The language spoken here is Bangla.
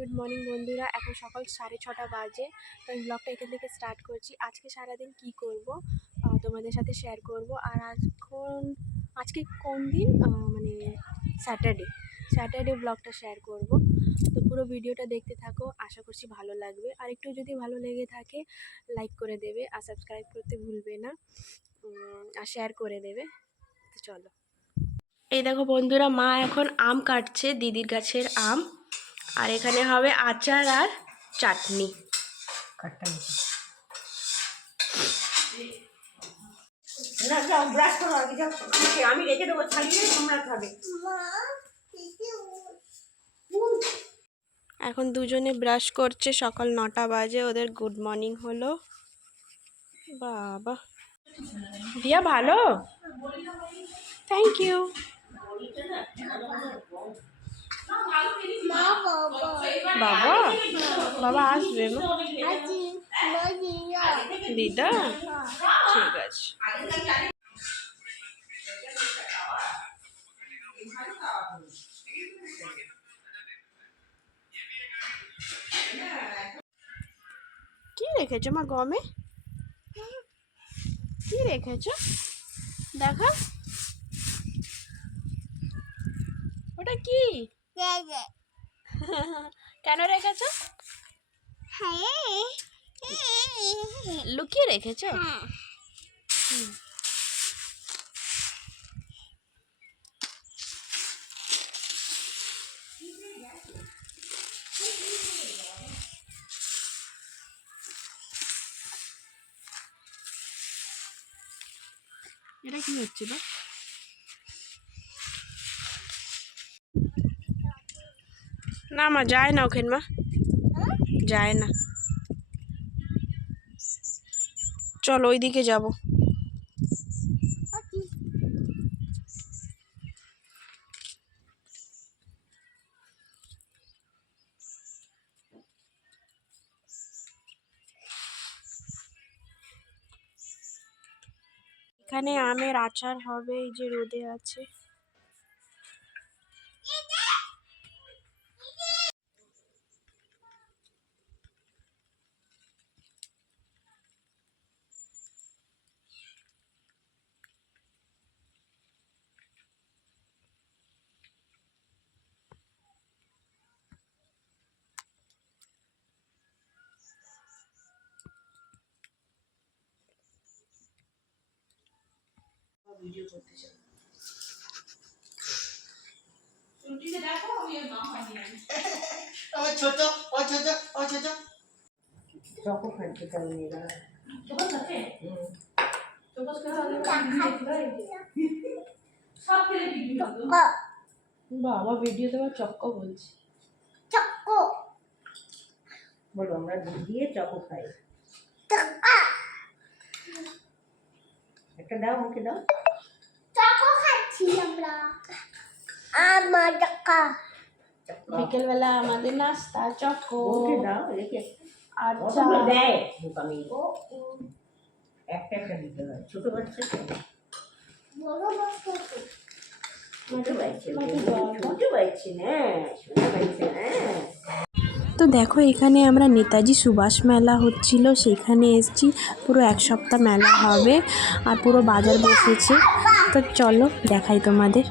গুড মর্নিং বন্ধুরা, এখন সকাল 6:30 বাজে। তো আমি ব্লগটা এখান থেকে স্টার্ট করছি। আজকে সারাদিন কি করব তোমাদের সাথে শেয়ার করব। আর আজকে কোন দিন, মানে স্যাটারডে ব্লগটা শেয়ার করব। তো পুরো ভিডিওটা দেখতে থাকো, আশা করছি ভালো লাগবে। আর একটু যদি ভালো লেগে থাকে লাইক করে দেবে, আর সাবস্ক্রাইব করতে ভুলবে না, আর শেয়ার করে দেবে। তো চলো, এই দেখো বন্ধুরা, মা এখন আম কাটছে, দিদির গাছের আম। আর এখানে হবে আচার আর চাটনি। আমি রেখে দেবো, ছাড়িয়ে তোমরা খাবে। এখন দুজনে ব্রাশ করছে, সকাল 9টা বাজে। ওদের গুড মর্নিং হলো। বাবা দিয়া ভালো, থ্যাংক ইউ। বাবা বাবা আসবে দিদা, ঠিক আছে। কি রেখেছো মা গমে? কি রেখেছো দেখা, ওটা কি? কেন রেখেছো? লুকিয়ে রেখেছো? এটা কি হচ্ছিল? না মা যায় না ওখানে, মা যায় না। চলো ওইদিকে যাব। এখানে আমের আচার হবে, এই যে রোদে আছে। ভিডিও করতে চাই। বাবা ভিডিও দেওয়া চক্ক বলছি। চক্কো বলো, আমরা দুধ দিয়ে চকো খাই। একটা দাও, ওকে দাও। চকো খাচ্ছি আমরা। আমার চক্কা। বিকেলবেলা আমাদের নাস্তা চকো। ওকে দাও, রেখে। আচ্ছা দেয় বোকামি। একটা একটা দিতে হয়, ছোট বাচ্চা তো। বড় বাচ্চা তো। ছোট বাচ্চা না, ছোট বাচ্চা না। তো দেখো, এখানে আমরা নেতাজি সুভাষ মেলা হচ্ছিল, সেখানে এসেছি। পুরো এক সপ্তাহ মেলা হবে, আর পুরো বাজার বসেছে। তো চলো দেখাই তোমাদের।